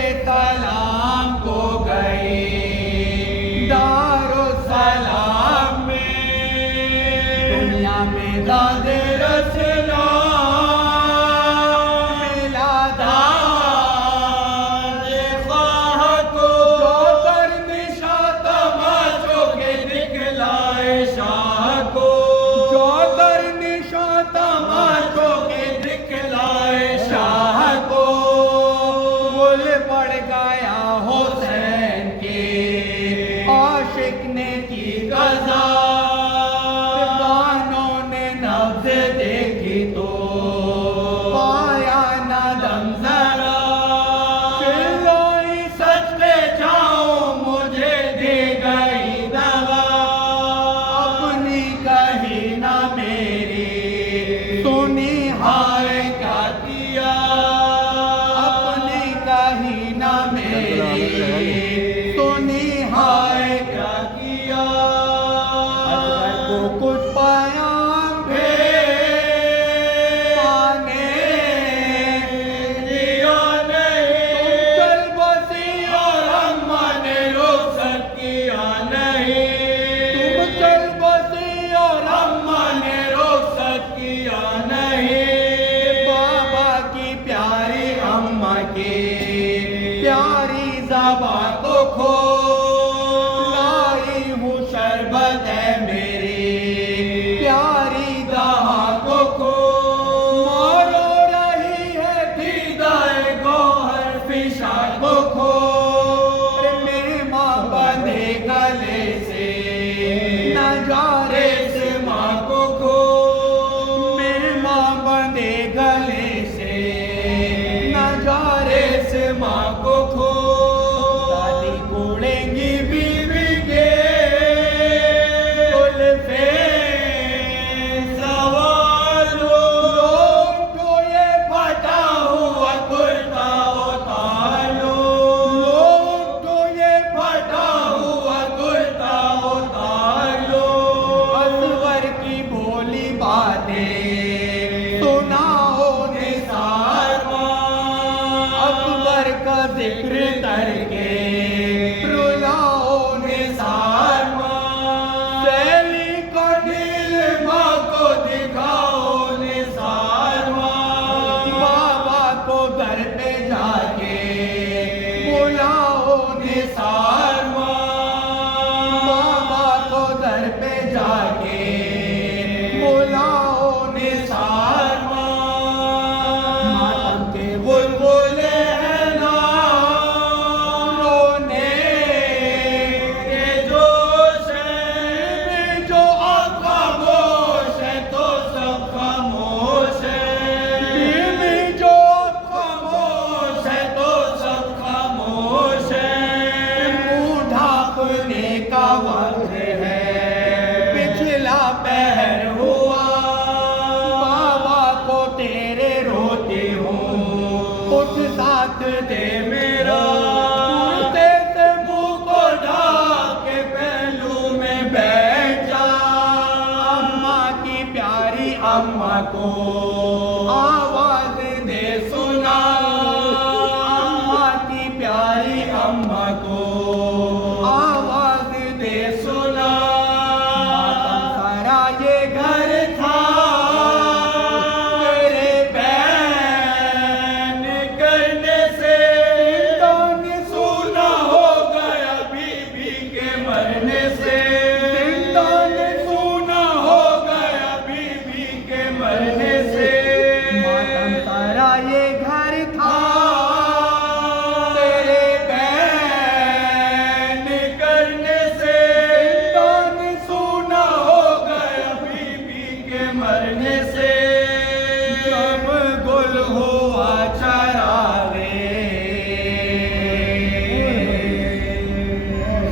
सलाम को गई दारुस्सलाम में, दुनिया में दादे रसला मिला दादे ख्वाह को, जो कर निशा तमाचों के दिखलाए शाह को, जो कर निशा तमाचों के दिखलाए शाह को। गुल पड़ गया हुसैन के आशिक ने की गजा, दीवानों ने नब्ज़ देखी तो पाया न दम जरा, चिल्लाई सच पे जाओ मुझे दे गई दवा, अपनी कही ना मेरी सुनी हाय क्या किया, अपनी कही ना मेरी सुनी हाय क्या किया। अकबर को कुछ पयाम पाने दिया नहीं, चल बसी और अम्मा ने रुखसत किया नहीं, तुम चल बसी और अम्मा ने रुखसत किया नहीं। बाबा की प्यारी अम्मा की प्यारी ज़बां को खो लाई हूँ शरबत है मेरी प्यारी दहा को खो, मारो रही है दीदाए गौहर फिशा को खो। मेरी माँ बंधे गले से नजारे से माँ को खो, मेरी माँ बंधे गले से नजारे से माँ को खो। दादी कोड़ेंगी बीवी के जुल्फे सवालों, जो ये फटा हुआ कुर्ता उतार लो, जो ये फटा हुआ कुर्ता उतार लो। असवर की बोली बातें सुनाओ निसार माँ, अकबर का जिक्र करके रुलाओ निसार माँ, सैली का नीलिमा को दिखाओ निसार माँ। बाबा को घर पे जाके बुलाओ निसार माँ, बाबा को घर पे जाके बुलाओ निसार माँ। मातम के बुलबुले हैं ना रोने के जोश है, जो अब खामोश है तो सब खामोश है, बीवी जो अब खामोश है तो सब खामोश है। मुँह ढांपने का वक्त है पिछला पहर हुआ, बाबा को तेरे रोती हूँ उठ साथ दे मेरा, कुर्ते से मुँह को ढाक के पहलू में बैठ जा। अम्मा की प्यारी अम्मा को आवाज दे सुना, अम्मा की प्यारी अम्मा को आवाज दे सुना। मातम सारा ये घर था तेरे बैन करने से, दान सूना हो गया बीबी के मरने से, दान सूना हो गया बीबी के मरने से। मातम सारा ये घर था तेरे बैन करने से, दान सूना हो गया बीबी के मरने से।